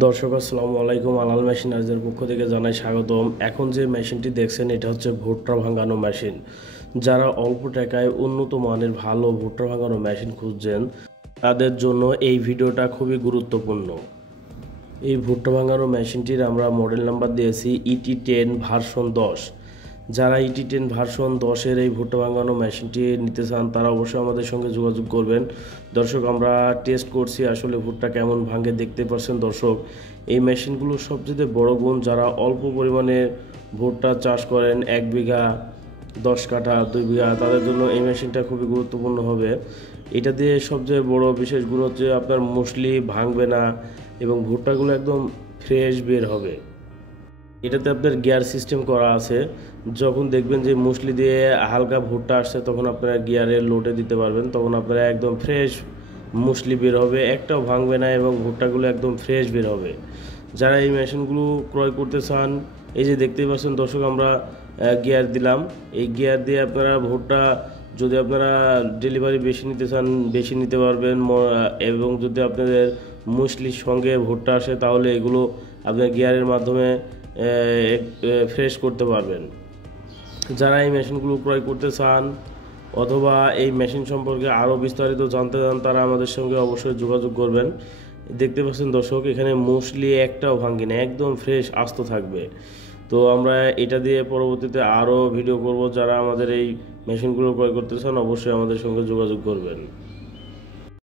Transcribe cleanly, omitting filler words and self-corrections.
দর্শক আসসালামু আলাইকুম। আলাল মেশিনার্সের পক্ষ থেকে জানাই স্বাগতম। এখন যে মেশিনটি দেখছেন এটা হচ্ছে ভুট্টা ভাঙানো মেশিন। যারা অল্প টাকায় উন্নত মানের ভালো ভুট্টা ভাঙানো মেশিন খুঁজছেন তাদের জন্য এই ভিডিওটা খুবই গুরুত্বপূর্ণ। এই ভুট্টা ভাঙানো মেশিনটির আমরা মডেল নাম্বার দিয়েছি ET10 ভার্সন 10। যারা ET10 ভার্সন 10-এর এই ভুট্টা ভাঙানো মেশিনটি নিতে চান তারা অবশ্যই আমাদের সঙ্গে যোগাযোগ করবেন। দর্শক আমরা টেস্ট করছি আসলে ভুট্টা কেমন ভাঙে, দেখতে পাচ্ছেন দর্শক। এই মেশিনগুলোর সবচেয়ে বড় গুণ, যারা অল্প পরিমাণে ভুট্টা চাষ করেন 1 বিঘা 10 কাঠা 2 বিঘা, তাদের জন্য এই মেশিনটা খুবই গুরুত্বপূর্ণ হবে। এটা দিয়ে সবচেয়ে বড় বিশেষ গুণ হচ্ছে আপনার মুসলি ভাঙবে না এবং ভুট্টাগুলো একদম ফ্রেশ বের হবে। এটাতে আপনার গিয়ার সিস্টেম করা আছে। যখন দেখবেন যে মুসলি দিয়ে হালকা ভুট্টা আসছে তখন আপনারা গিয়ারে লোডে দিতে পারবেন, তখন আপনারা একদম ফ্রেশ মুসলি বের হবে, একটাও ভাঙবে না এবং ভুট্টাগুলো একদম ফ্রেশ বের হবে। যারা এই মেশিনগুলো ক্রয় করতে চান, এই যে দেখতেই পাচ্ছেন দর্শক আমরা গিয়ার দিলাম। এই গিয়ার দিয়ে আপনারা ভুট্টা যদি আপনারা ডেলিভারি বেশি নিতে চান বেশি নিতে পারবেন, এবং যদি আপনাদের মুসলির সঙ্গে ভুট্টা আসে তাহলে এগুলো আপনার গিয়ারের মাধ্যমে ফ্রেশ করতে পারবেন। যারা এই মেশিনগুলো ক্রয় করতে চান অথবা এই মেশিন সম্পর্কে আরও বিস্তারিত জানতে চান তারা আমাদের সঙ্গে অবশ্যই যোগাযোগ করবেন। দেখতে পাচ্ছেন দর্শক এখানে মুসলি একটাও ভাঙে না, একদম ফ্রেশ আস্ত থাকবে। তো আমরা এটা দিয়ে পরবর্তীতে আরও ভিডিও করব। যারা আমাদের এই মেশিনগুলো ক্রয় করতে চান অবশ্যই আমাদের সঙ্গে যোগাযোগ করবেন।